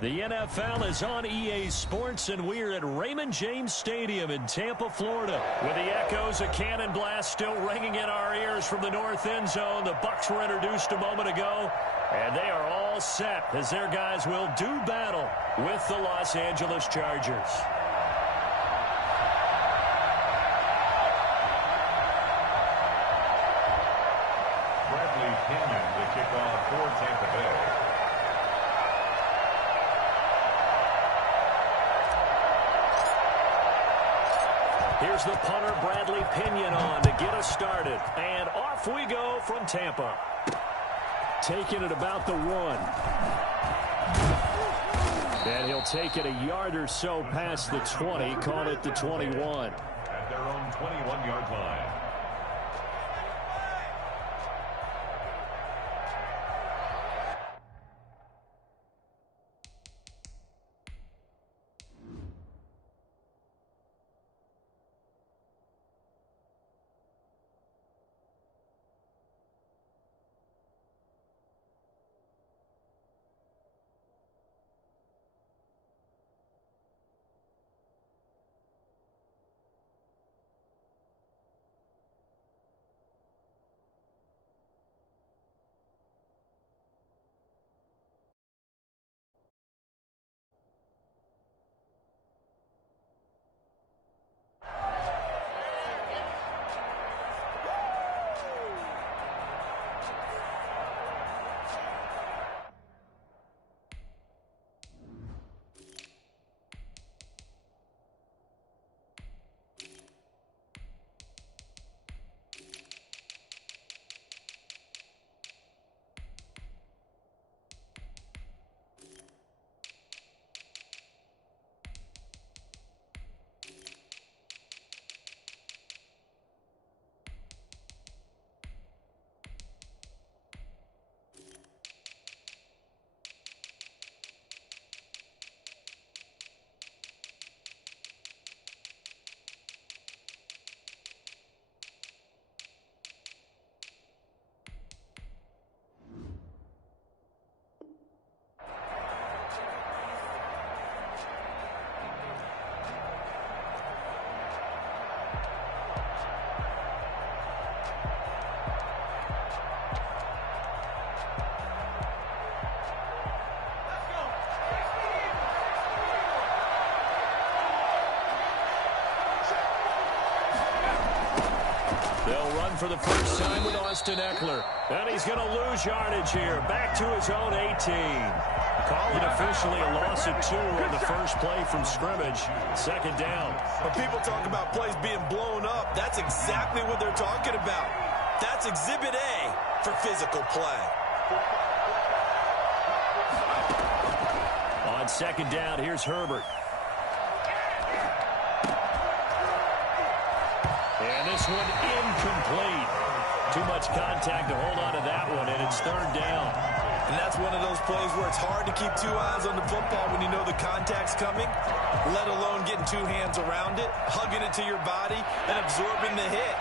The NFL is on EA Sports, and we're at Raymond James Stadium in Tampa, Florida. With the echoes of Cannon Blast still ringing in our ears from the north end zone, the Bucs were introduced a moment ago, and they are all set as their guys will do battle with the Los Angeles Chargers. Bradley Pinion to kick off for Tampa Bay. Here's the punter, Bradley Pinion, on to get us started. And off we go from Tampa. Taking it about the 1. And he'll take it a yard or so past the 20, call it the 21. At their own 21-yard line. They'll run for the first time with Austin Eckler. And he's going to lose yardage here. Back to his own 18. Call it officially a loss of 2 on the first play from scrimmage. Second down. When people talk about plays being blown up, that's exactly what they're talking about. That's Exhibit A for physical play. On second down, here's Herbert. And this one incomplete. Too much contact to hold on to that one, and it's third down. And that's one of those plays where it's hard to keep 2 eyes on the football when you know the contact's coming, let alone getting 2 hands around it, hugging it to your body, and absorbing the hit,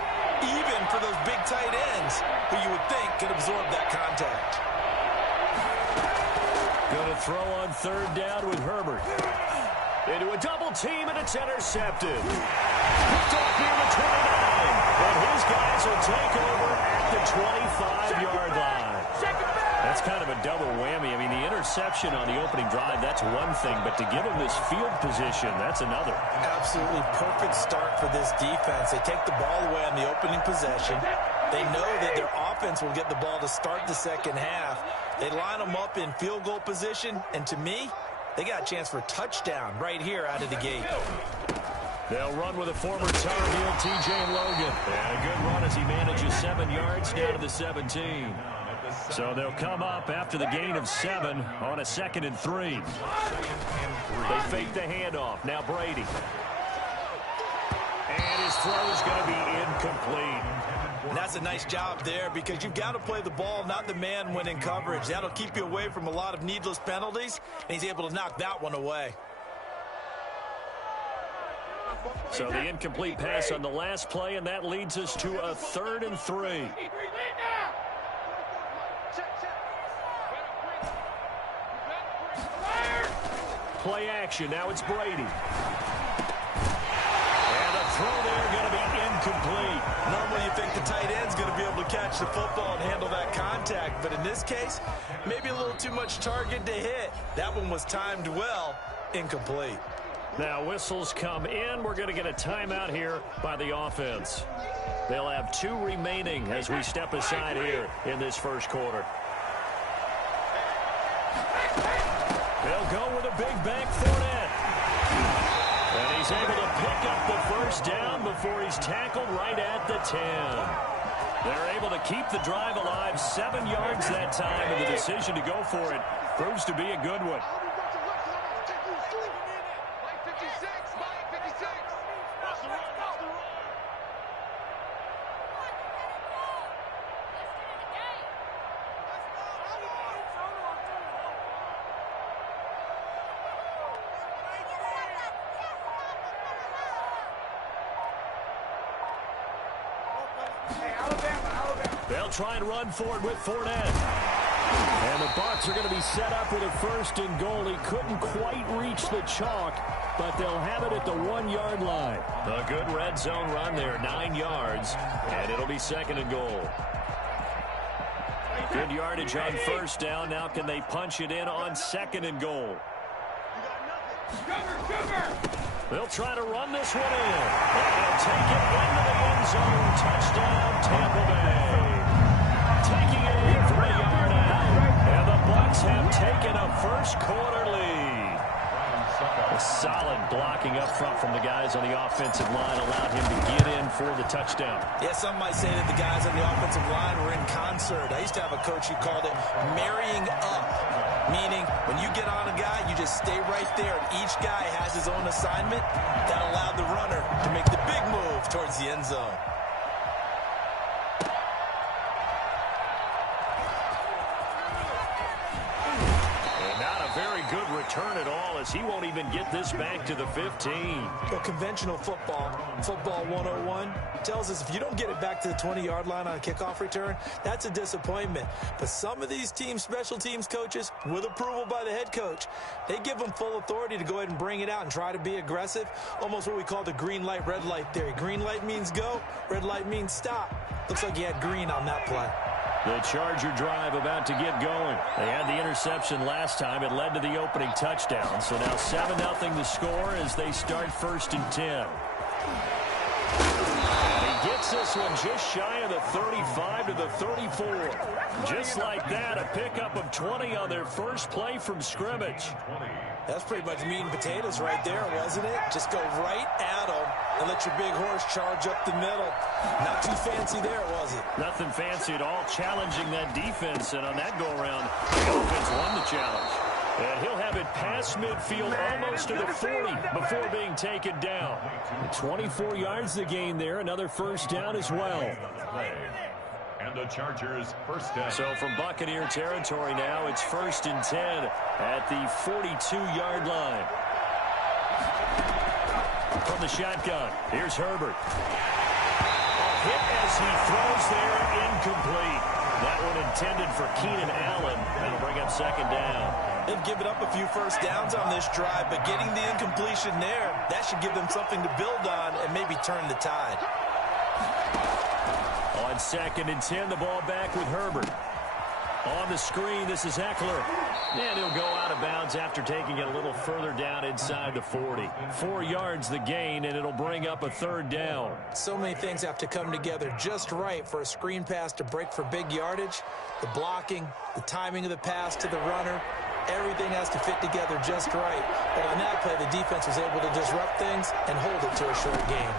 even for those big tight ends who you would think can absorb that contact. Going to throw on third down with Herbert. Into a double team, and it's intercepted. Picked off near the 29. And his guys will take over at the 25-yard line. That's kind of a double whammy. I mean, the interception on the opening drive, that's one thing. But to give them this field position, that's another. Absolutely perfect start for this defense. They take the ball away on the opening possession. They know that their offense will get the ball to start the second half. They line them up in field goal position. And to me, they got a chance for a touchdown right here out of the gate. They'll run with a former Tar Heel, T.J. Logan. And a good run as he manages 7 yards down to the 17. So they'll come up after the gain of 7 on a 2nd and 3. They fake the handoff. Now Brady. And his throw's going to be incomplete. And that's a nice job there because you've got to play the ball, not the man when in coverage. That'll keep you away from a lot of needless penalties, and he's able to knock that one away. So the incomplete pass on the last play, and that leads us to a 3rd and 3. Play action. Now it's Brady. And the throw there going to be incomplete. Normally you think the tight end's going to be able to catch the football and handle that contact. But in this case, maybe a little too much target to hit. That one was timed well. Incomplete. Now whistles come in. We're going to get a timeout here by the offense. They'll have 2 remaining as we step aside here in this first quarter. They'll go with a big bank Fournette. And he's able to pick up the first down before he's tackled right at the 10. They're able to keep the drive alive, 7 yards that time, and the decision to go for it proves to be a good one. They'll try and run for it with Fournette. And the Bucs are going to be set up with a 1st and goal. He couldn't quite reach the chalk, but they'll have it at the 1-yard line. A good red zone run there, 9 yards, and it'll be 2nd and goal. Good yardage on 1st down. Now can they punch it in on 2nd and goal? They'll try to run this one in. They'll take it into the end zone. Touchdown, Tampa Bay. Taking it in from a yard out. And the Bucs have taken a first quarter lead. A solid blocking up front from the guys on the offensive line allowed him to get in for the touchdown. Yeah, some might say that the guys on the offensive line were in concert. I used to have a coach who called it marrying up, meaning when you get on a guy, you just stay right there, and each guy has his own assignment. That allowed the runner to make the big move towards the end zone. Very good return at all, as he won't even get this back to the 15. Well, conventional football 101, tells us if you don't get it back to the 20-yard line on a kickoff return, that's a disappointment. But some of these special teams coaches, with approval by the head coach, they give them full authority to go ahead and bring it out and try to be aggressive, almost what we call the green light, red light theory. Green light means go, red light means stop. Looks like he had green on that play. The Charger drive about to get going. They had the interception last time. It led to the opening touchdown. So now 7-0 the score as they start 1st and 10. And he gets this one just shy of the 35 to the 34. Just like that, a pickup of 20 on their first play from scrimmage. That's pretty much meat and potatoes right there, wasn't it? Just go right at them and let your big horse charge up the middle. Not too fancy there, was it? Nothing fancy at all, challenging that defense. And on that go-around, the offense won the challenge. And he'll have it past midfield almost to the 40 before being taken down. 24 yards to gain there. Another first down as well. And the Chargers first down. So from Buccaneer territory now, it's 1st and 10 at the 42-yard line. From the shotgun, here's Herbert. A hit as he throws there, incomplete. That one intended for Keenan Allen. That'll bring up 2nd down. They've given up a few first downs on this drive, but getting the incompletion there, that should give them something to build on and maybe turn the tide. On 2nd and 10, the ball back with Herbert. On the screen, this is Eckler. And he'll go out of bounds after taking it a little further down inside the 40. 4 yards the gain, and it'll bring up a 3rd down. So many things have to come together just right for a screen pass to break for big yardage. The blocking, the timing of the pass to the runner, everything has to fit together just right. But on that play, the defense was able to disrupt things and hold it to a short gain.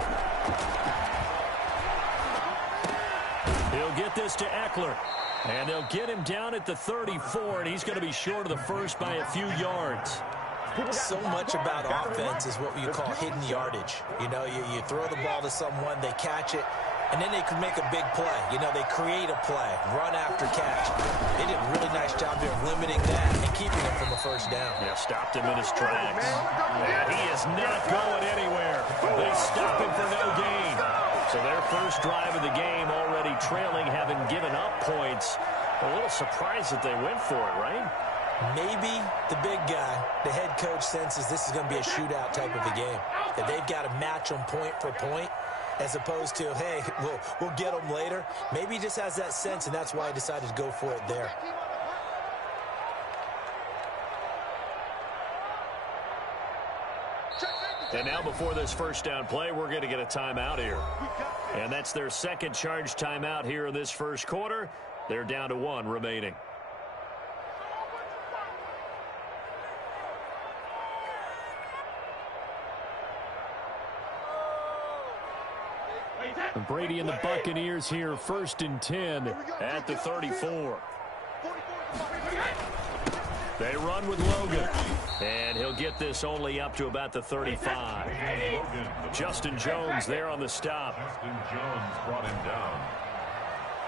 He'll get this to Eckler. And they'll get him down at the 34, and he's going to be short of the first by a few yards. So much about offense is what you call hidden yardage. You know, you throw the ball to someone, they catch it, and then they can make a big play. You know, they create a play, run after catch. They did a really nice job there of limiting that and keeping him from a first down. Yeah, stopped him in his tracks. And he is not going anywhere. They stop him for no gain. So their first drive of the game already trailing, having given up points. A little surprised that they went for it, right? Maybe the big guy, the head coach, senses this is going to be a shootout type of a game. That they've got to match them point for point as opposed to, hey, we'll get them later. Maybe he just has that sense, and that's why he decided to go for it there. And now before this first down play, we're going to get a timeout here. And that's their second charge timeout here in this first quarter. They're down to 1 remaining. Brady and the Buccaneers here, 1st and 10 at the 34. They run with Logan, and he'll get this only up to about the 35. Justin Jones there on the stop. Justin Jones brought him down.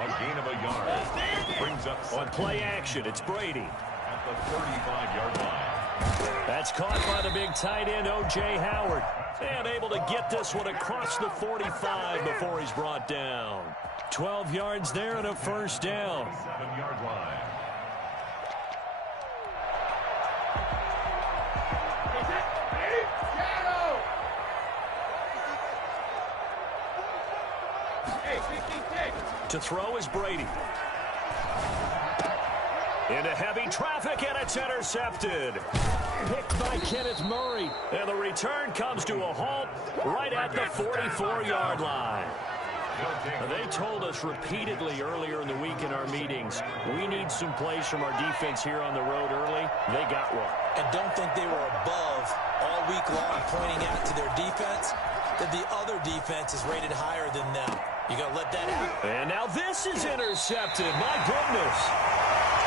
A gain of a yard. Brings up on play action, it's Brady. At the 35-yard line. That's caught by the big tight end, O.J. Howard. And able to get this one across the 45 before he's brought down. 12 yards there and a first down. 7-yard line. To throw is Brady. Into heavy traffic, and it's intercepted. Picked by Kenneth Murray. And the return comes to a halt right at the 44-yard line. They told us repeatedly earlier in the week in our meetings, we need some plays from our defense here on the road early. They got one. And don't think they were above all week long pointing out to their defense that the other defense is rated higher than them. You got to let that happen. And now this is intercepted. My goodness.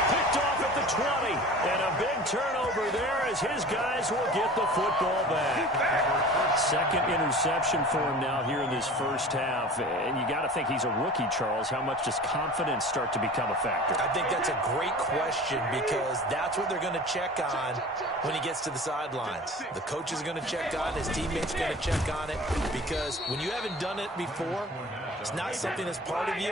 Picked off at the 20. And a big turnover there as his guys will get the football back. Second interception for him now here in this first half. And you got to think he's a rookie, Charles. How much does confidence start to become a factor? I think that's a great question because that's what they're going to check on when he gets to the sidelines. The coach is going to check on it. His teammates are going to check on it because when you haven't done it before, it's not something that's part of you.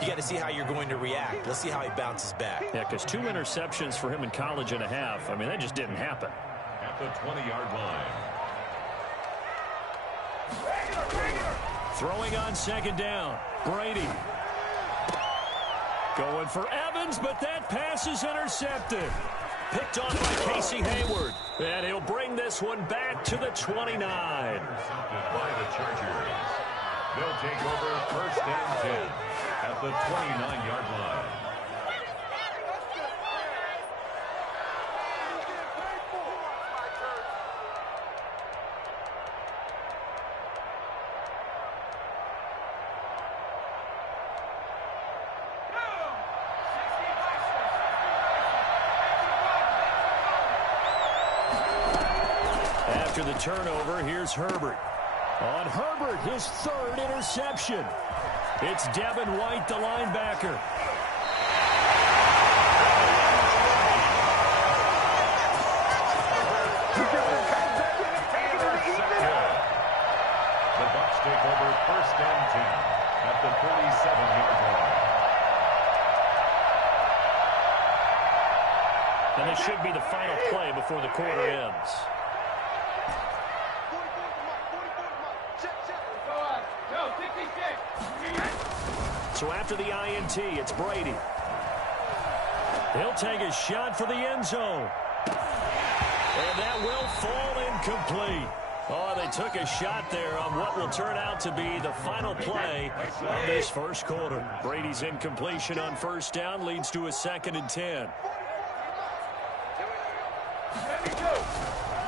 You got to see how you're going to react. Let's see how he bounces back. Yeah, because 2 interceptions for him in college and a half. I mean, that just didn't happen. At the 20-yard line. Throwing on second down. Brady. Going for Evans, but that pass is intercepted. Picked on by Casey Hayward. And he'll bring this one back to the 29. Intercepted by the Chargers. They'll take over 1st and 10 at the 29-yard line. After the turnover, here's Herbert. On Herbert, his 3rd interception. It's Devin White, the linebacker. The Bucs take over 1st and 10 at the 47-yard line. And this should be the final play before the quarter ends. So after the INT, it's Brady. He'll take a shot for the end zone. And that will fall incomplete. Oh, they took a shot there on what will turn out to be the final play of this first quarter. Brady's incompletion on first down leads to a 2nd and 10.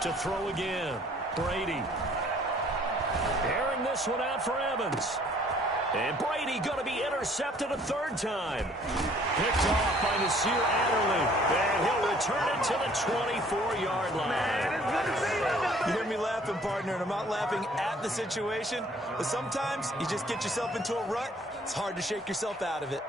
To throw again, Brady. Airing this one out for Evans. And Brady going to be intercepted a 3rd time. Picked off by Nasir Adderley. And he'll return it to the 24-yard line. You hear me laughing, partner, and I'm not laughing at the situation. But sometimes you just get yourself into a rut. It's hard to shake yourself out of it.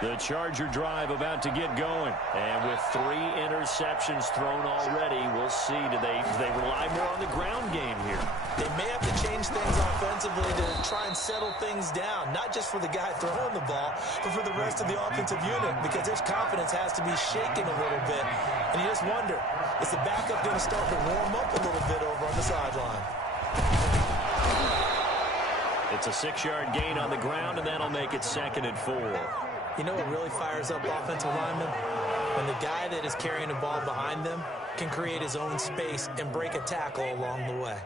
The Charger drive about to get going. And with 3 interceptions thrown already, we'll see. Do they rely more on the ground game here? They may have to change things offensively to try and settle things down, not just for the guy throwing the ball, but for the rest of the offensive unit, because their confidence has to be shaken a little bit. And you just wonder, is the backup going to start to warm up a little bit over on the sideline? It's a 6-yard gain on the ground, and that'll make it 2nd and 4. You know what really fires up offensive linemen? When the guy that is carrying the ball behind them can create his own space and break a tackle along the way.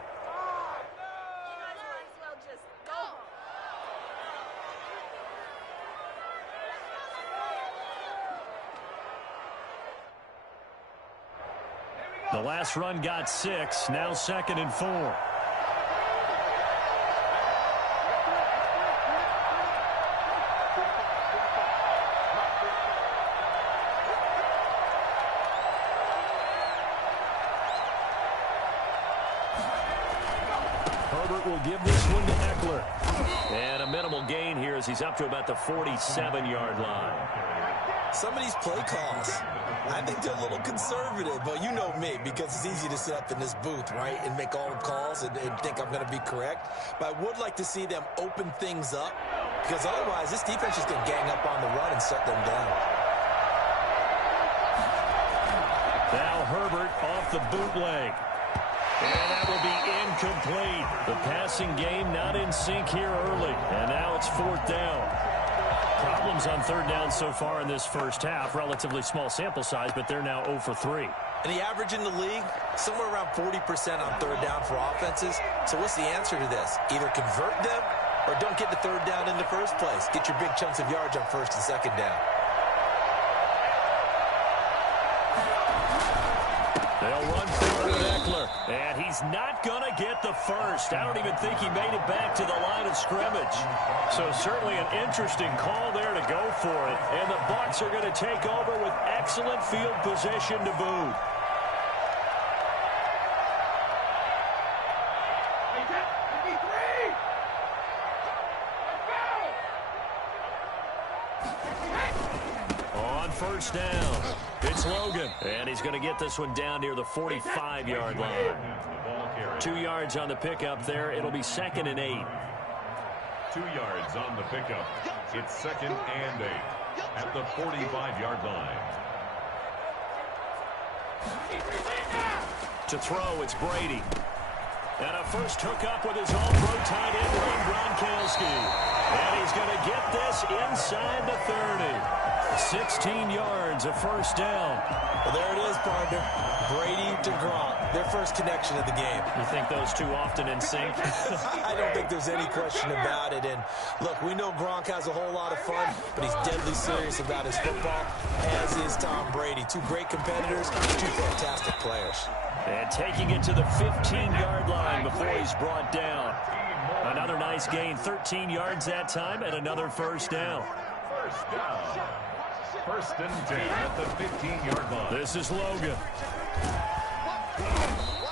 The last run got 6, now 2nd and 4. Herbert will give this one to Eckler. And a minimal gain here as he's up to about the 47-yard line. Some of these play calls, I think they're a little conservative, but you know me, because it's easy to sit up in this booth, right, and make all the calls and think I'm going to be correct. But I would like to see them open things up, because otherwise this defense is going to gang up on the run and shut them down. Now Herbert off the bootleg. And that will be incomplete. The passing game not in sync here early. And now it's 4th down. Problems on 3rd down so far in this first half. Relatively small sample size, but they're now 0 for 3. And the average in the league, somewhere around 40% on 3rd down for offenses. So what's the answer to this? Either convert them or don't get the 3rd down in the first place. Get your big chunks of yards on 1st and 2nd down. They'll run forward with Eckler. And he's not going to get the first. I don't even think he made it back to the line of scrimmage. So certainly an interesting call there to go for it. And the Bucs are going to take over with excellent field position to boot. On 1st down, it's Logan. And he's going to get this one down near the 45-yard line. 2 yards on the pickup there. It'll be 2nd and 8. 2 yards on the pickup. It's 2nd and 8 at the 45-yard line. To throw, it's Brady. And a first hookup with his all-pro tight end, Ron Gronkowski. And he's going to get this inside the 30. 16 yards, a 1st down. Well, there it is, partner. Brady to Gronk, their first connection of the game. You think those two often in sync? I don't think there's any question about it. And, look, we know Gronk has a whole lot of fun, but he's deadly serious about his football, as is Tom Brady. 2 great competitors, 2 fantastic players. And taking it to the 15-yard line before he's brought down. Another nice gain, 13 yards that time, and another 1st down. 1st down. 1st and 10 at the 15-yard line. This is Logan.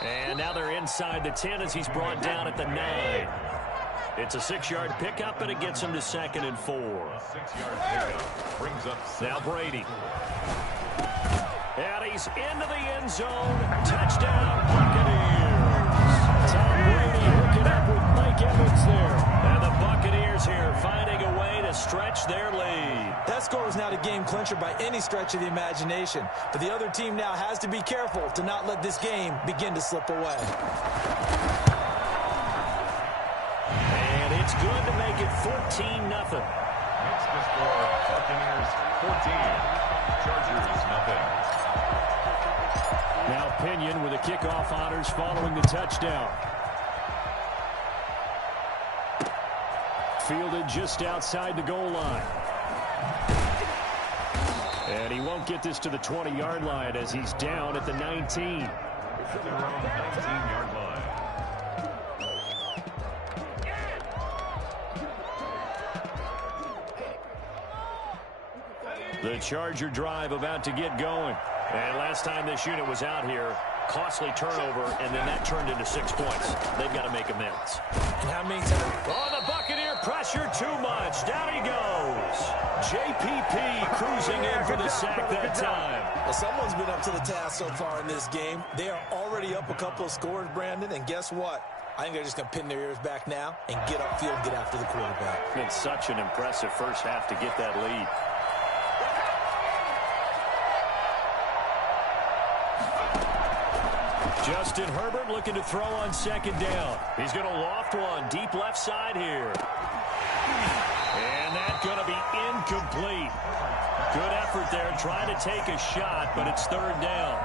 And now they're inside the 10 as he's brought down at the 9. It's a 6-yard pickup, and it gets him to 2nd and 4. 6-yard pickup brings up 7. Now Brady. And he's into the end zone. Touchdown, Buccaneers. Tom Brady hooking up with Mike Evans there. And the Buccaneers here finding a way to stretch their lead. That score is not a game clincher by any stretch of the imagination. But the other team now has to be careful to not let this game begin to slip away. And it's good to make it 14-0. Makes the score Buccaneers 14. Chargers nothing. Now Pinion with the kickoff honors following the touchdown. Fielded just outside the goal line. And he won't get this to the 20-yard line as he's down at the 19. At their own 19-yard line. The Charger drive about to get going. And last time this unit was out here, costly turnover, and then that turned into 6 points. They've got to make amends. And how many times? Oh, the Buccaneer pressure too much. Down he goes. JPP cruising in for the sack that time. Well, someone's been up to the task so far in this game. They are already up a couple of scores, Brandon, and guess what? I think they're just going to pin their ears back now and get upfield and get after the quarterback. It's such an impressive first half to get that lead. Justin Herbert looking to throw on second down. He's going to loft one deep left side here. And that's going to be incomplete. Good effort there trying to take a shot, but it's third down.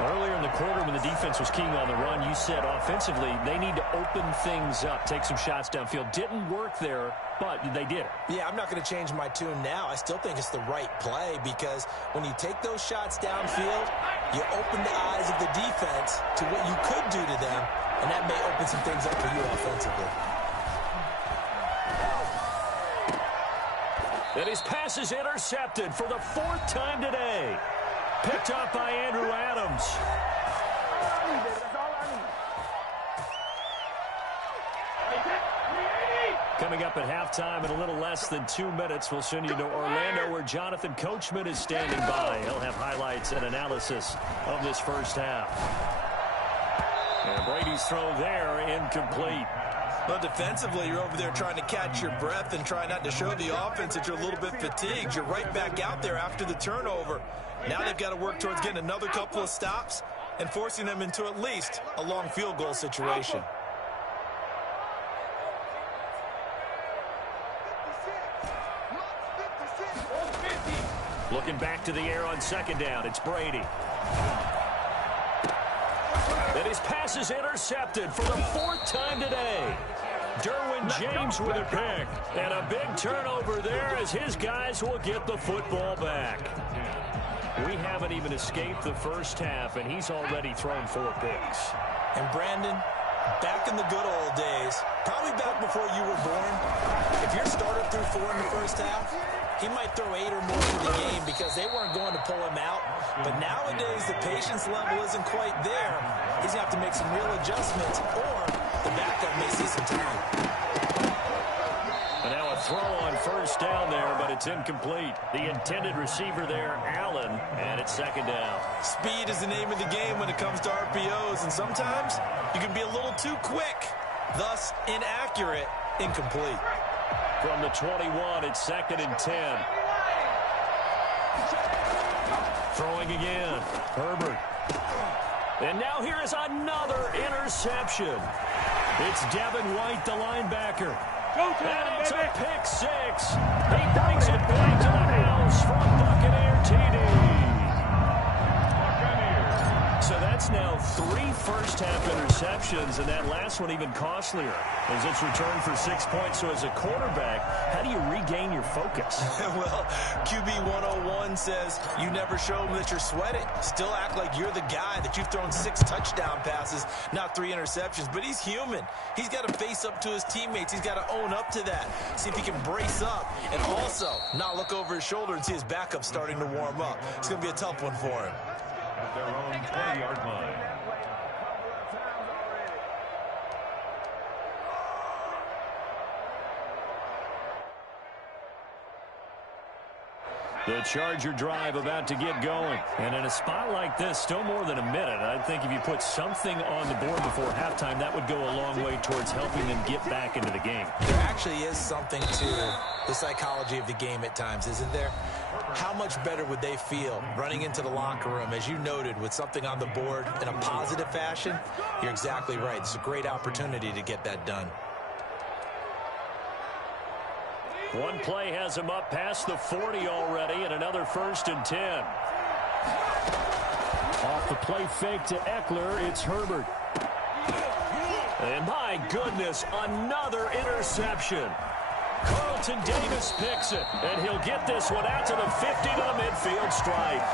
Earlier in the quarter when the defense was keying on the run, you said offensively they need to open things up, take some shots downfield. Didn't work there, but they did it. Yeah, I'm not going to change my tune now. I still think it's the right play because when you take those shots downfield, you open the eyes of the defense to what you could do to them, and that may open some things up for you offensively. And his pass is intercepted for the fourth time today. Picked up by Andrew Adams. Coming up at halftime in a little less than 2 minutes, we'll send you to Orlando where Jonathan Coachman is standing by. He'll have highlights and analysis of this first half. And Brady's throw there, incomplete. Well, defensively, you're over there trying to catch your breath and try not to show the offense that you're a little bit fatigued. You're right back out there after the turnover. Now they've got to work towards getting another couple of stops and forcing them into at least a long field goal situation. Looking back to the air on second down, it's Brady. And his pass is intercepted for the fourth time today. Derwin James with a pick. And a big turnover there as his guys will get the football back. We haven't even escaped the first half, and he's already thrown 4 picks. And Brandon, back in the good old days, probably back before you were born, if your starter threw 4 in the first half, he might throw 8 or more for the game because they weren't going to pull him out. But nowadays, the patience level isn't quite there. He's going to have to make some real adjustments, or the backup may see some time. And now a throw on first down there, but it's incomplete. The intended receiver there, Allen, and it's second down. Speed is the name of the game when it comes to RPOs, and sometimes you can be a little too quick, thus inaccurate, incomplete. From the 21, it's second and 10. Throwing again, Herbert. And now here is another interception. It's Devin White, the linebacker. And it's a pick 6. He brings it back to the house from Buccaneer TD. So that's now 3 first-half interceptions, and that last one even costlier as it's returned for 6 points. So as a quarterback, how do you regain your focus? Well, QB 101 says you never show them that you're sweating. Still act like you're the guy that you've thrown 6 touchdown passes, not 3 interceptions. But he's human. He's got to face up to his teammates. He's got to own up to that. See if he can brace up and also not look over his shoulder and see his backup starting to warm up. It's going to be a tough one for him. At their own 20-yard line. The Charger drive about to get going. And in a spot like this, still more than a minute, I think if you put something on the board before halftime, that would go a long way towards helping them get back into the game. There actually is something to the psychology of the game at times, isn't there? How much better would they feel running into the locker room, as you noted, with something on the board in a positive fashion? You're exactly right. It's a great opportunity to get that done. One play has him up past the 40 already, and another 1st and 10. Off the play fake to Eckler, it's Herbert. And my goodness, another interception. Carlton Davis picks it, and he'll get this one out to the 50 to the midfield stripe.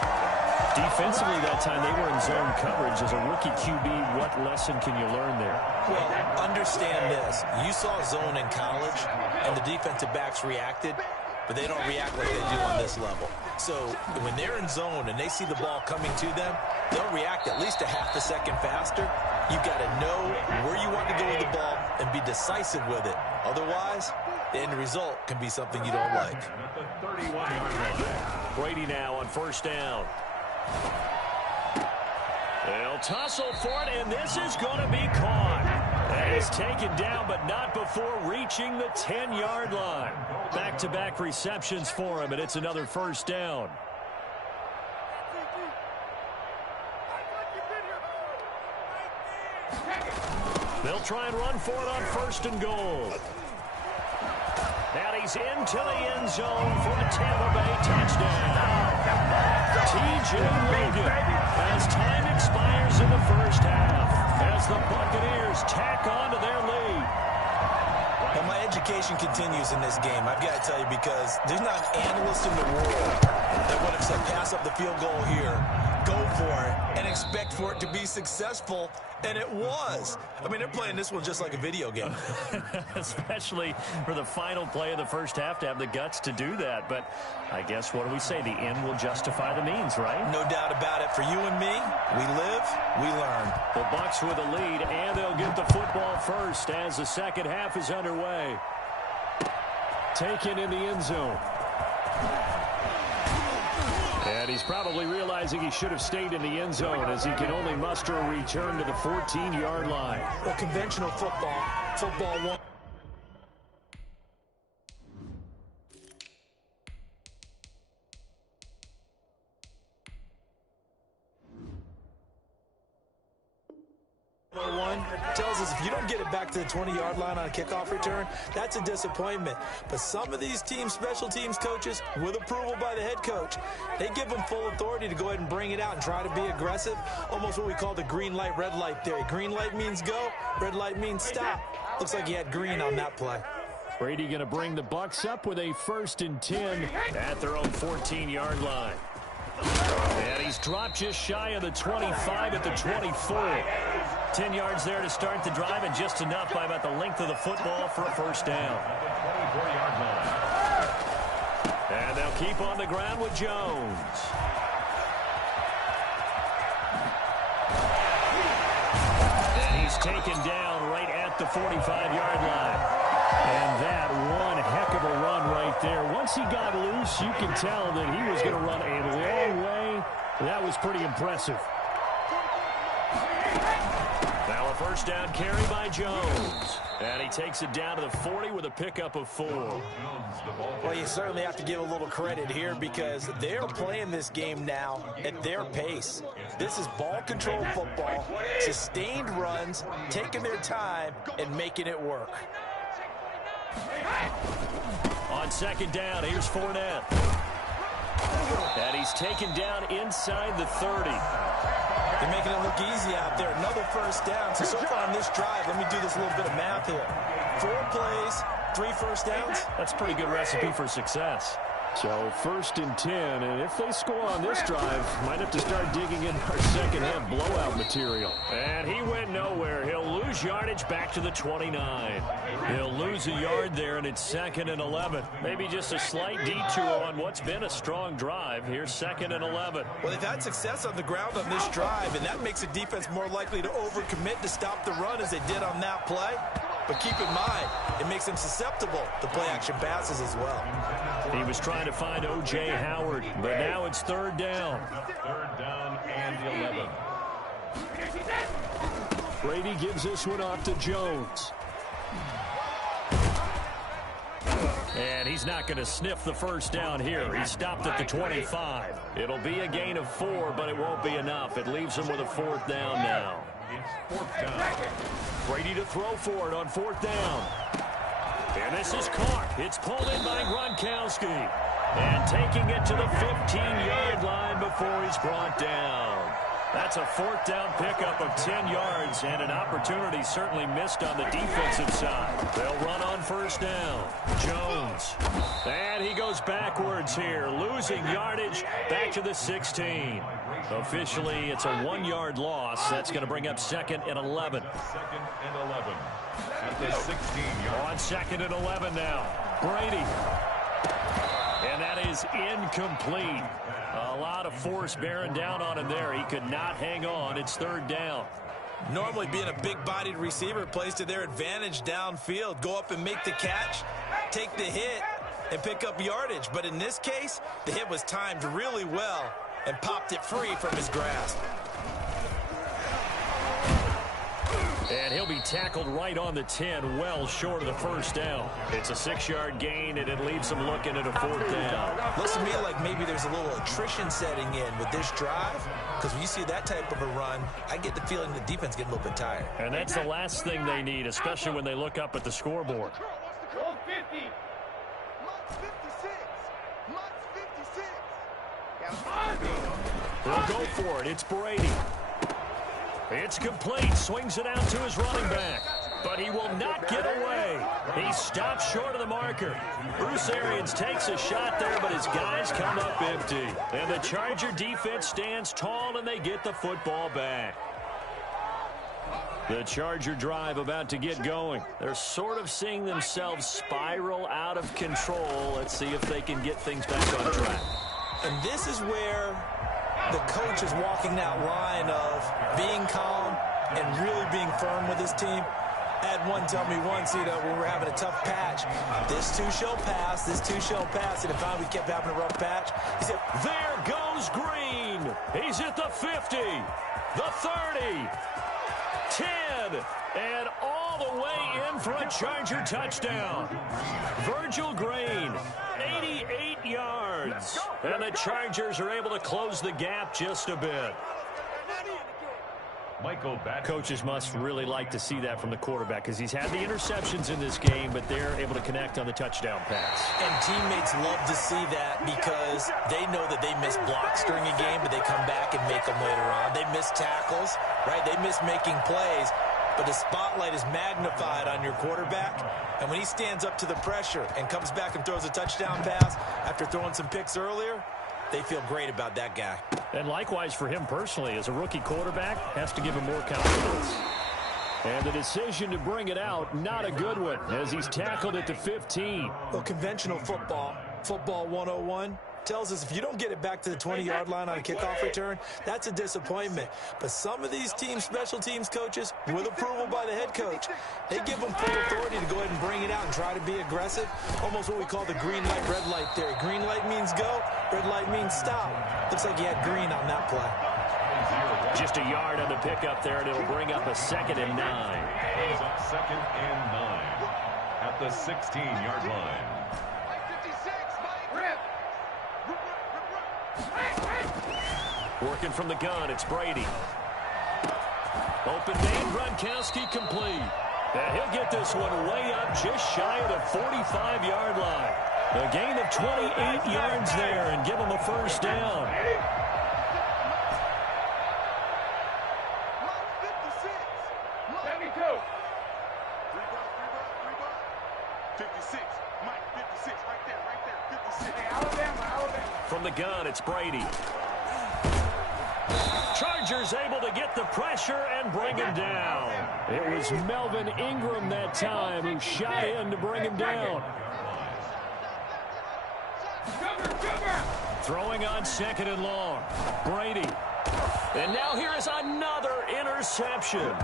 Defensively that time, they were in zone coverage. As a rookie QB, what lesson can you learn there? Well, understand this. You saw zone in college, and the defensive backs reacted, but they don't react like they do on this level. So when they're in zone and they see the ball coming to them, they'll react at least a half a second faster. You've got to know where you want to go with the ball and be decisive with it. Otherwise, the end result can be something you don't like. At the 31-yard line. Brady now on first down. They'll tussle for it, and this is going to be caught. And it's taken down, but not before reaching the 10-yard line. Back-to-back receptions for him, and it's another first down. They'll try and run for it on first and goal. And he's into the end zone for a Tampa Bay touchdown. T.J. Logan as time expires in the first half as the Buccaneers tack on to their lead. And my education continues in this game, I've got to tell you, because there's not an analyst in the world that would have said pass up the field goal here, go for it, and expect for it to be successful, and it was. I mean, they're playing this one just like a video game. Especially for the final play of the first half to have the guts to do that. But I guess, what do we say? The end will justify the means, right? No doubt about it. For you and me, we live, we learn. The Bucs with a lead, and they'll get the football first as the second half is underway. Taken in the end zone. And he's probably realizing he should have stayed in the end zone as he can only muster a return to the 14-yard line. Well, conventional football one. Tells us if you don't get it back to the 20-yard line on a kickoff return, that's a disappointment. But some of these special teams coaches, with approval by the head coach, they give them full authority to go ahead and bring it out and try to be aggressive. Almost what we call the green light, red light theory. Green light means go, red light means stop. Looks like he had green on that play. Brady going to bring the Bucs up with a 1st and 10 at their own 14-yard line. And he's dropped just shy of the 25 at the 24. 10 yards there to start the drive, and just enough by about the length of the football for a first down. And they'll keep on the ground with Jones. And he's taken down right at the 45-yard line. And that one heck of a run right there. Once he got loose, you can tell that he was going to run a long way. That was pretty impressive. Now a first down carry by Jones. And he takes it down to the 40 with a pickup of 4. Well, you certainly have to give a little credit here because they're playing this game now at their pace. This is ball control football, sustained runs, taking their time, and making it work. On second down, here's Fournette. And he's taken down inside the 30. They're making it look easy out there. Another first down. So far on this drive, let me do this little bit of math here. 4 plays, 3 first downs. That's a pretty good recipe for success. So 1st and 10, and if they score on this drive, might have to start digging in our second half blowout material. And he went nowhere. He'll lose yardage back to the 29. He'll lose a yard there, and it's 2nd and 11. Maybe just a slight detour on what's been a strong drive. Here's 2nd and 11. Well, they've had success on the ground on this drive, and that makes the defense more likely to overcommit to stop the run as they did on that play. But keep in mind, it makes them susceptible to play-action passes as well. He was trying to find O.J. Howard, but now it's 3rd down. 3rd down and 11. Brady gives this one off to Jones. And he's not going to sniff the first down here. He stopped at the 25. It'll be a gain of 4, but it won't be enough. It leaves him with a 4th down now. It's 4th down. Brady to throw for it on 4th down. And this is caught. It's pulled in by Gronkowski. And taking it to the 15-yard line before he's brought down. That's a 4th down pickup of 10 yards, and an opportunity certainly missed on the defensive side. They'll run on 1st down. Jones. And he goes backwards here, losing yardage back to the 16. Officially, it's a 1-yard loss. That's going to bring up 2nd and 11. 2nd and 11 at the 16-yard. On 2nd and 11 now. Brady. And that is incomplete. A lot of force bearing down on him there. He could not hang on. It's 3rd down. Normally being a big-bodied receiver plays to their advantage downfield. Go up and make the catch. take the hit and pick up yardage. But in this case, the hit was timed really well and popped it free from his grasp. And he'll be tackled right on the 10, well short of the first down. It's a 6-yard gain, and it leaves him looking at a 4th down. Looks to me like maybe there's a little attrition setting in with this drive, because when you see that type of a run, I get the feeling the defense getting a little bit tired. And that's the last thing they need, especially when they look up at the scoreboard. They'll go for it. It's Brady. It's complete. Swings it out to his running back. But he will not get away. He stops short of the marker. Bruce Arians takes a shot there, but his guys come up empty. And the Charger defense stands tall, and they get the football back. The Charger drive about to get going. They're sort of seeing themselves spiral out of control. Let's see if they can get things back on track. And this is where the coach is walking that line of being calm and really being firm with his team. I had one tell me once, when we were having a tough patch, this too shall pass, this too shall pass. And if we kept having a rough patch, he said, there goes Green. He's at the 50, the 30, 10, and all the way in for a Charger touchdown. Virgil Green, 88 yards. And the Chargers are able to close the gap just a bit. Michael Batman. Coaches must really like to see that from the quarterback because he's had the interceptions in this game, but they're able to connect on the touchdown pass. And teammates love to see that because they know that they miss blocks during a game, but they come back and make them later on. They miss tackles, right? They miss making plays, but the spotlight is magnified on your quarterback. And when he stands up to the pressure and comes back and throws a touchdown pass after throwing some picks earlier, they feel great about that guy. And likewise for him personally, as a rookie quarterback, has to give him more confidence. And the decision to bring it out, not a good one, as he's tackled at the 15. Well, conventional football 101, tells us if you don't get it back to the 20-yard line on a kickoff return, that's a disappointment. But some of these special teams coaches, with approval by the head coach, they give them full authority to go ahead and bring it out and try to be aggressive. Almost what we call the green light, red light theory. Green light means go, red light means stop. Looks like he had green on that play. Just a yard on the pickup there, and it'll bring up a 2nd and 9. It's up 2nd and 9 at the 16-yard line. Working from the gun, it's Brady. Open man, Gronkowski complete. And he'll get this one way up just shy of the 45-yard line. A gain of 28 yards there and give him a first down. From the gun, it's Brady. Chargers able to get the pressure and bring him down. It was Melvin Ingram that time who shot in to bring him down. Throwing on 2nd and long. Brady. And now here is another interception.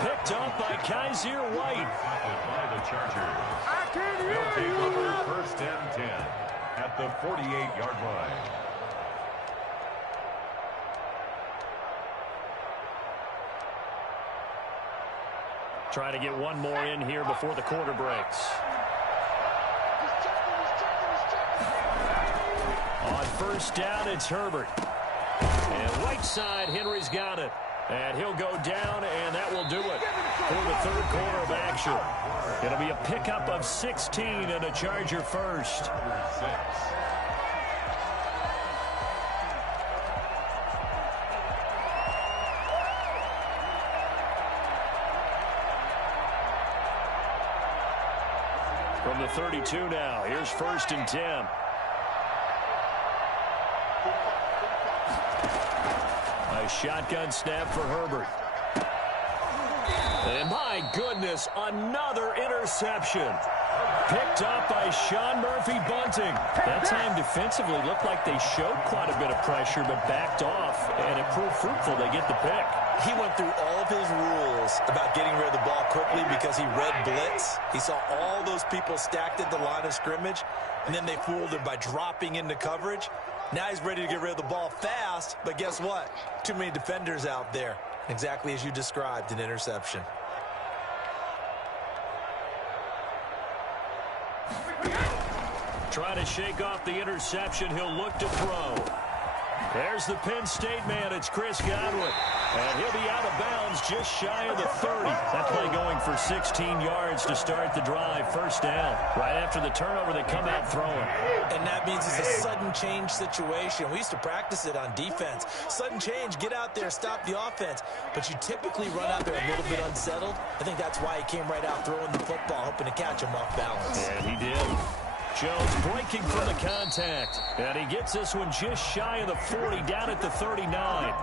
Picked up by Kaiser White. By the Chargers. They'll take over 1st and 10 at the 48-yard line. Trying to get one more in here before the quarter breaks. On 1st down, it's Herbert. And right side, Henry's got it. And he'll go down, and that will do it for the 3rd quarter of action. It'll be a pickup of 16 and a Charger first. From the 32 now, here's 1st and 10. A shotgun snap for Herbert. And my goodness, another interception. Picked up by Sean Murphy-Bunting. That time defensively looked like they showed quite a bit of pressure, but backed off, and it proved fruitful. They get the pick. He went through all of his rules about getting rid of the ball quickly because he read blitz. He saw all those people stacked at the line of scrimmage, and then they fooled him by dropping into coverage. Now he's ready to get rid of the ball fast, but guess what? Too many defenders out there. Exactly as you described, an interception. Trying to shake off the interception. He'll look to throw. There's the Penn State man. It's Chris Godwin. And he'll be out of bounds just shy of the 30. That play going for 16 yards to start the drive. First down. Right after the turnover, they come out throwing. And that means it's a sudden change situation. We used to practice it on defense. Sudden change, get out there, stop the offense. But you typically run out there a little bit unsettled. I think that's why he came right out throwing the football, hoping to catch him off balance. And he did. Jones breaking from the contact. And he gets this one just shy of the 40, down at the 39.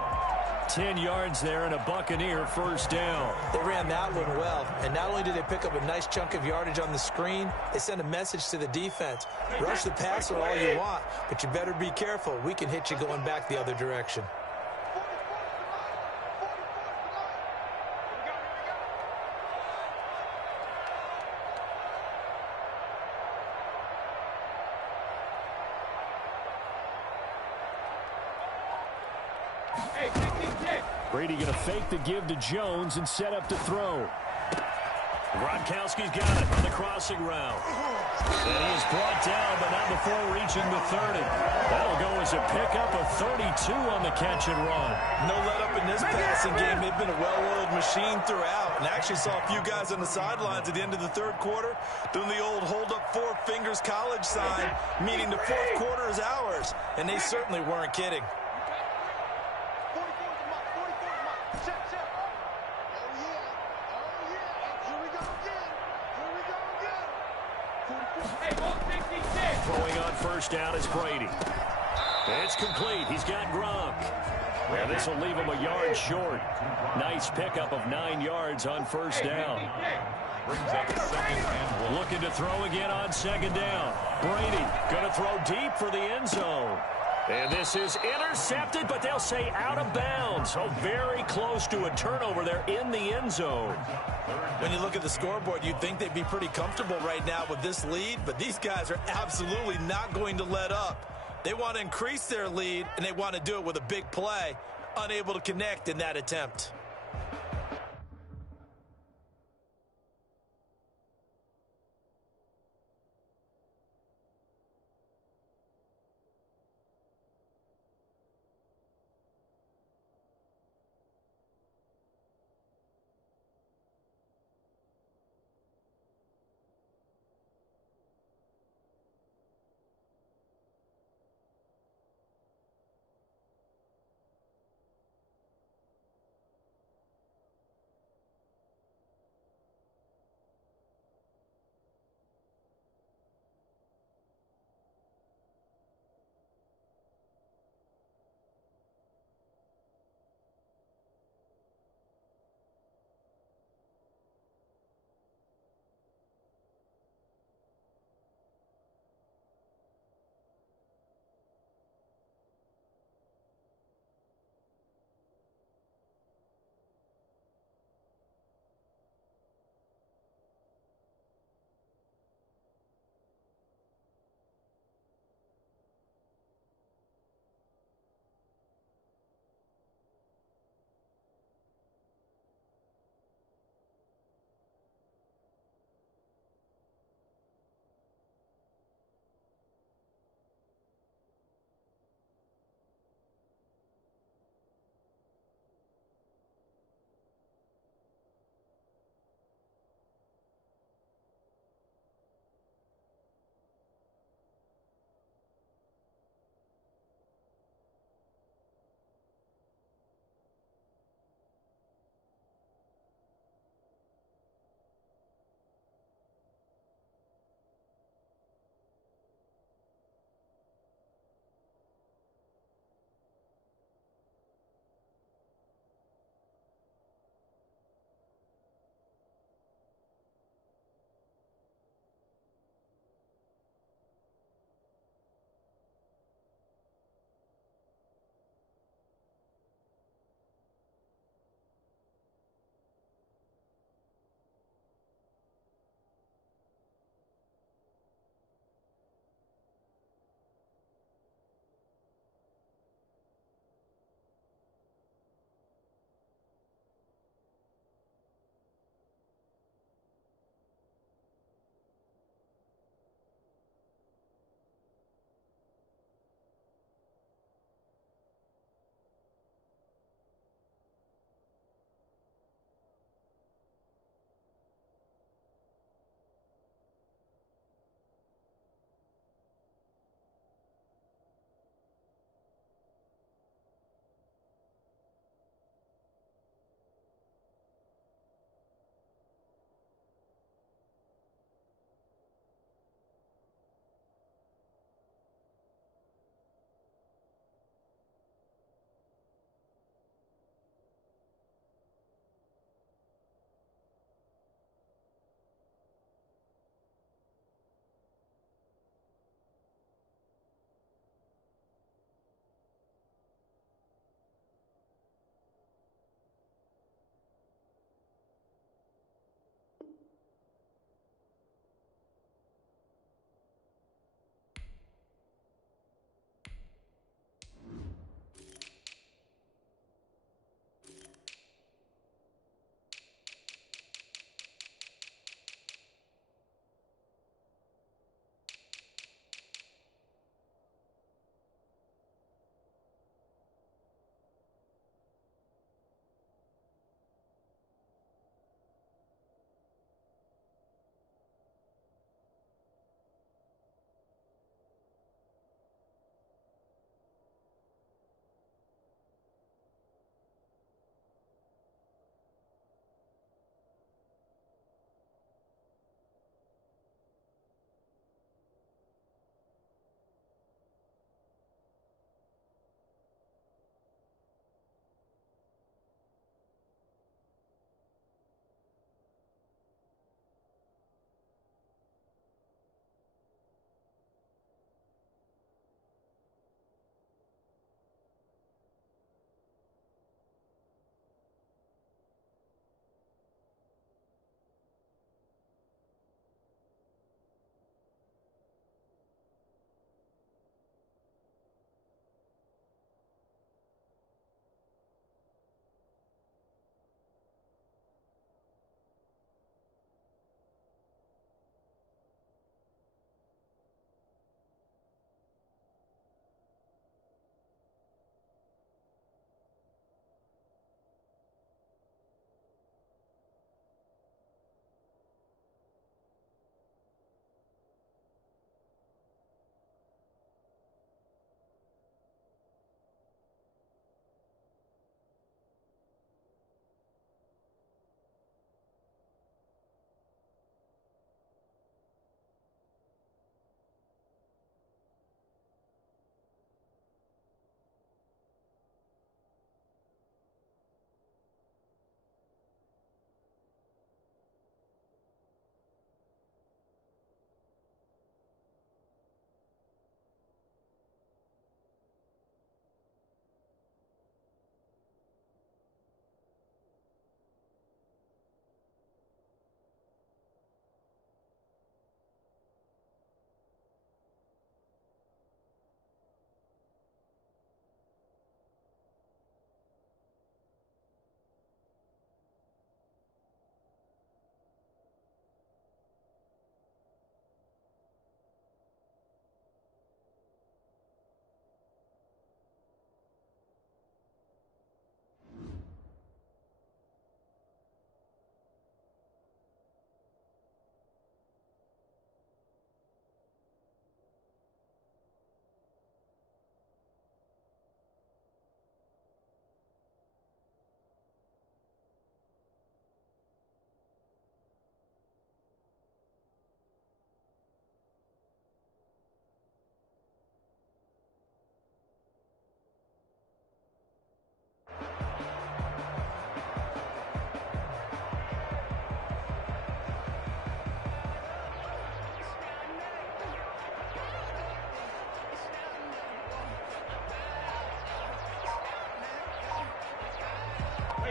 10 yards there and a Buccaneer first down. They ran that one well. And not only did they pick up a nice chunk of yardage on the screen, they sent a message to the defense. Rush the passer all you want, but you better be careful. We can hit you going back the other direction. Brady going to fake the give to Jones and set up to throw. Gronkowski's got it on the crossing route. And he is brought down, but not before reaching the 30. That'll go as a pickup of 32 on the catch and run. No let up in this passing game. They've been a well-oiled machine throughout. And actually saw a few guys on the sidelines at the end of the third quarter doing the old hold up four fingers college sign, meaning the fourth quarter is ours. And they certainly weren't kidding. Throwing on first down is Brady. It's complete. He's got Gronk. And this will leave him a yard short. Nice pickup of 9 yards on first down. Brings up second and 1. Looking to throw again on second down. Brady going to throw deep for the end zone. And this is intercepted, but they'll say out of bounds. So very close to a turnover there in the end zone. When you look at the scoreboard, you'd think they'd be pretty comfortable right now with this lead, but these guys are absolutely not going to let up. They want to increase their lead, and they want to do it with a big play. Unable to connect in that attempt.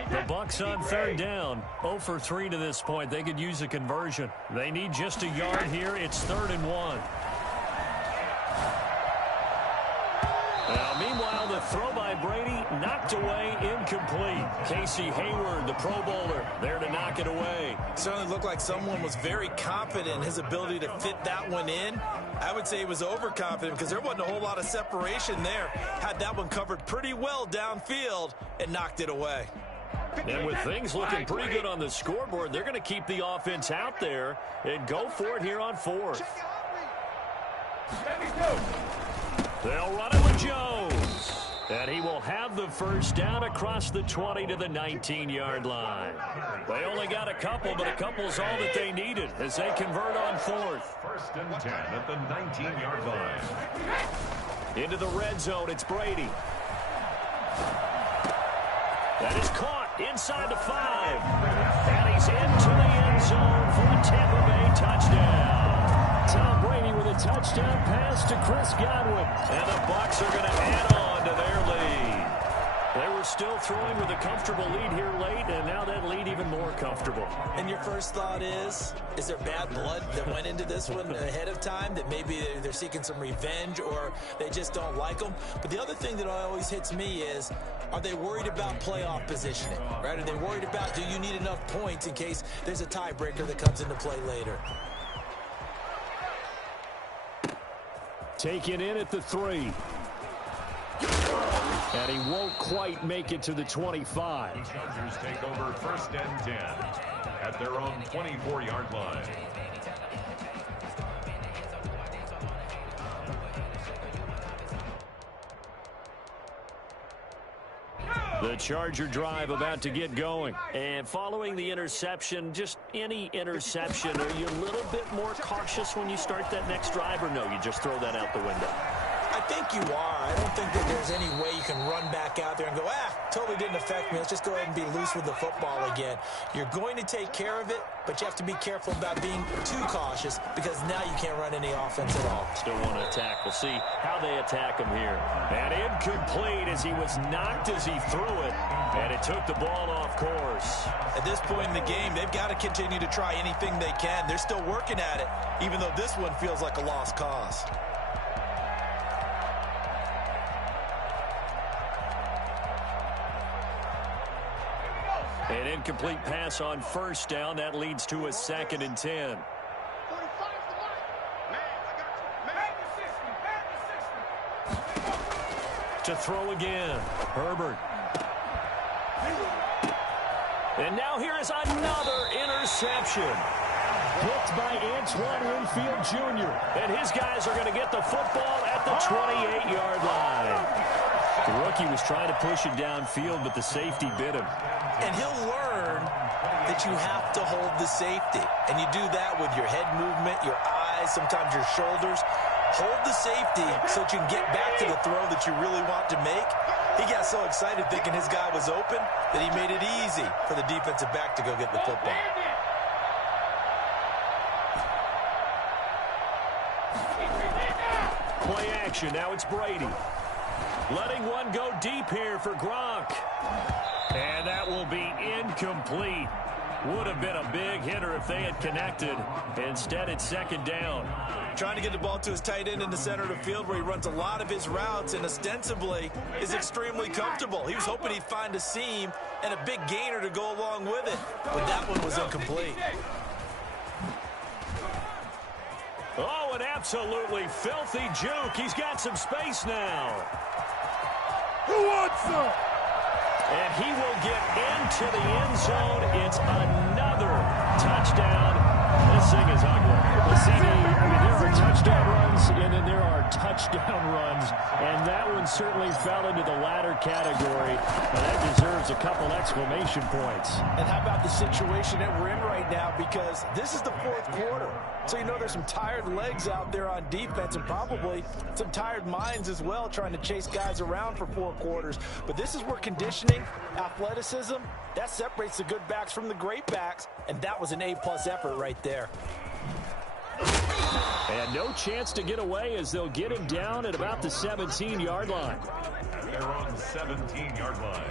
The Bucs on third down. 0 for 3 to this point. They could use a conversion. They need just a yard here. It's 3rd and 1. Now, meanwhile, the throw by Brady knocked away, incomplete. Casey Hayward, the Pro Bowler, there to knock it away. Certainly looked like someone was very confident in his ability to fit that one in. I would say he was overconfident because there wasn't a whole lot of separation there. Had that one covered pretty well downfield and knocked it away. And with things looking pretty good on the scoreboard, they're going to keep the offense out there and go for it here on 4th. They'll run it with Jones. And he will have the first down across the 20 to the 19-yard line. They only got a couple, but a couple's all that they needed as they convert on 4th. 1st and 10 at the 19-yard line. Into the red zone, it's Brady. That is caught inside the 5. And he's into the end zone for a Tampa Bay touchdown. Tom Brady with a touchdown pass to Chris Godwin. And the Bucs are going to add on to their lead. They were still throwing with a comfortable lead here late, and now that lead even more comfortable. And your first thought is there bad blood that went into this one ahead of time, that maybe they're seeking some revenge or they just don't like them? But the other thing that always hits me is, are they worried about playoff positioning? Right? Are they worried about, do you need enough points in case there's a tiebreaker that comes into play later? Taken in at the 3. And he won't quite make it to the 25. The Chargers take over 1st and 10 at their own 24-yard line. The Charger drive about to get going. And following the interception, just any interception, are you a little bit more cautious when you start that next drive, or no, you just throw that out the window? I think you are. I don't think that there's any way you can run back out there and go, totally didn't affect me. Let's just go ahead and be loose with the football again. You're going to take care of it, but you have to be careful about being too cautious because now you can't run any offense at all. Still want to attack. We'll see how they attack him here. And incomplete as he was knocked as he threw it, and it took the ball off course. At this point in the game, they've got to continue to try anything they can. They're still working at it, even though this one feels like a lost cause. An incomplete pass on first down. That leads to a 2nd and 10. To throw again. Herbert. And now here is another interception. Picked by Antoine Winfield Jr. And his guys are going to get the football at the 28-yard line. The rookie was trying to push it downfield, but the safety bit him. And he'll learn that you have to hold the safety. And you do that with your head movement, your eyes, sometimes your shoulders. Hold the safety so that you can get back to the throw that you really want to make. He got so excited thinking his guy was open that he made it easy for the defensive back to go get the football. Play action. Now it's Brady. Letting one go deep here for Gronk. And that will be incomplete. Would have been a big hitter if they had connected. Instead, it's 2nd down. Trying to get the ball to his tight end in the center of the field where he runs a lot of his routes and ostensibly is extremely comfortable. He was hoping he'd find a seam and a big gainer to go along with it, but that one was incomplete. Oh, an absolutely filthy juke. He's got some space now. Who wants some? And he will get into the end zone. It's another touchdown. This thing is ugly. Well, CD, I mean, there are touchdown runs, and then there are touchdown runs. And that one certainly fell into the latter category. And that deserves a couple exclamation points. And how about the situation that we're in right now? Because this is the 4th quarter. So you know there's some tired legs out there on defense and probably some tired minds as well trying to chase guys around for 4 quarters. But this is where conditioning, athleticism, that separates the good backs from the great backs. And that was an A-plus effort right there. And no chance to get away as they'll get him down at about the 17-yard line. They're on the 17-yard line.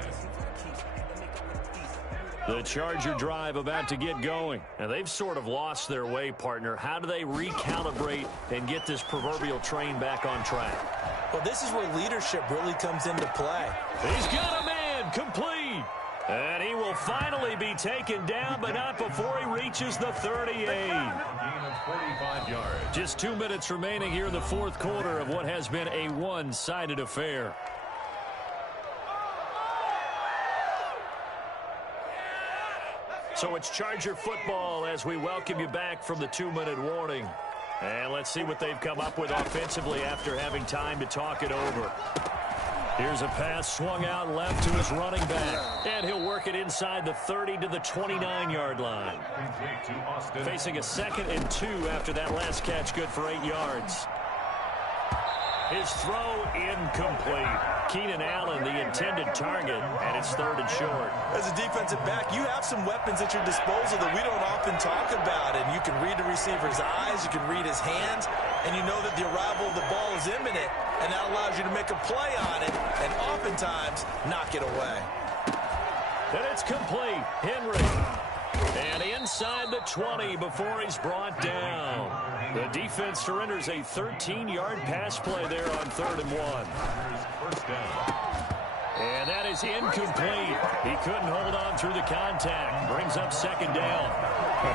The Charger drive about to get going. And they've sort of lost their way, partner. How do they recalibrate and get this proverbial train back on track? Well, this is where leadership really comes into play. He's got a man, complete. And he will finally be taken down, but not before he reaches the 38. Gain of 45 yards. Just 2 minutes remaining here in the fourth quarter of what has been a one-sided affair. So it's Charger football as we welcome you back from the 2-minute warning. And let's see what they've come up with offensively after having time to talk it over. Here's a pass swung out left to his running back. And he'll work it inside the 30 to the 29-yard line. Facing a 2nd and 2 after that last catch, good for 8 yards. His throw incomplete. Keenan Allen, the intended target, and it's 3rd and short. As a defensive back, you have some weapons at your disposal that we don't often talk about. And you can read the receiver's eyes, you can read his hands, and you know that the arrival of the ball is imminent, and that allows you to make a play on it and oftentimes knock it away. And it's complete. Henry. And inside the 20 before he's brought down. The defense surrenders a 13-yard pass play there on 3rd and 1. First down. And that is incomplete. He couldn't hold on through the contact. Brings up 2nd down.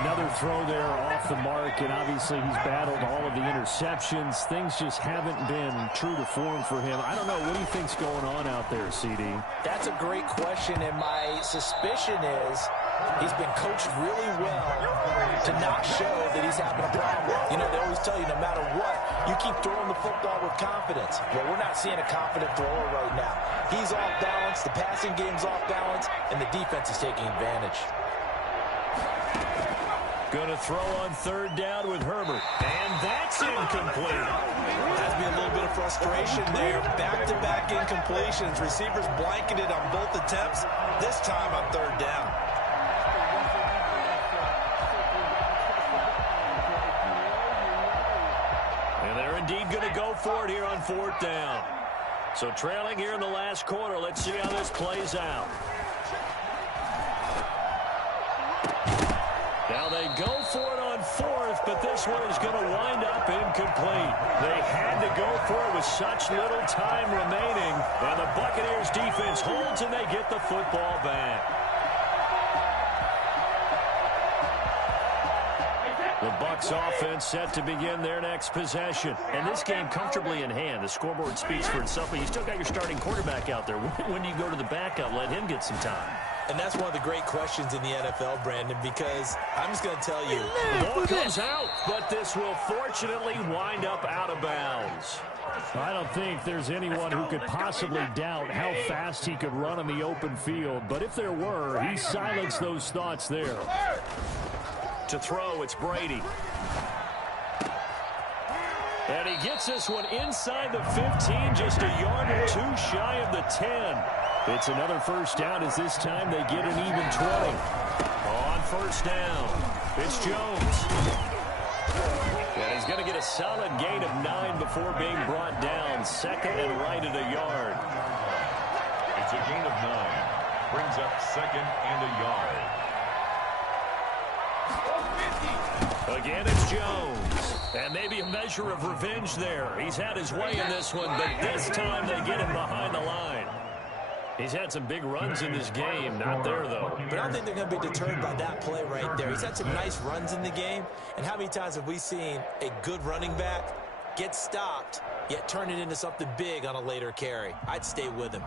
Another throw there off the mark, and obviously he's battled all of the interceptions. Things just haven't been true to form for him. I don't know. What do you think's going on out there, CD? That's a great question, and my suspicion is he's been coached really well to not show that he's having a problem. You know, they always tell you no matter what, you keep throwing the football with confidence. Well, we're not seeing a confident thrower right now. He's off balance, the passing game's off balance, and the defense is taking advantage. Going to throw on 3rd down with Herbert. And that's incomplete. Has me a little bit of frustration there. Back-to-back incompletions. Receivers blanketed on both attempts, this time on 3rd down. And they're indeed going to go for it here on 4th down. So trailing here in the last quarter. Let's see how this plays out. Now they go for it on 4th, but this one is going to wind up incomplete. They had to go for it with such little time remaining. And the Buccaneers defense holds and they get the football back. The Bucs offense set to begin their next possession. And this game comfortably in hand. The scoreboard speaks for itself, but you still got your starting quarterback out there. When do you go to the backup? Let him get some time. And that's one of the great questions in the NFL, Brandon, because I'm just going to tell you. The ball goes out, but this will fortunately wind up out of bounds. I don't think there's anyone who could possibly doubt how fast he could run on the open field. But if there were, he silenced those thoughts there. To throw, it's Brady. And he gets this one inside the 15, just a yard or 2 shy of the 10. It's another 1st down as this time they get an even 20. On 1st down, it's Jones. And he's going to get a solid gain of 9 before being brought down. 2nd and right at a yard. It's a gain of 9. Brings up 2nd and a yard. Again, it's Jones. And maybe a measure of revenge there. He's had his way in this one, but this time they get him behind the line. He's had some big runs in this game. Not there, though. But I don't think they're going to be deterred by that play right there. He's had some nice runs in the game. And how many times have we seen a good running back get stopped, yet turn it into something big on a later carry? I'd stay with him.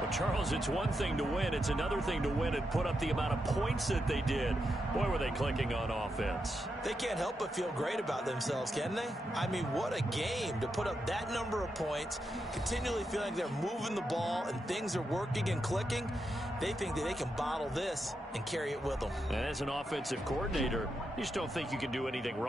Well, Charles, it's one thing to win. It's another thing to win and put up the amount of points that they did. Boy, were they clicking on offense. They can't help but feel great about themselves, can they? I mean, what a game to put up that number of points, continually feeling like they're moving the ball and things are working and clicking. They think that they can bottle this and carry it with them. And as an offensive coordinator, you just don't think you can do anything wrong.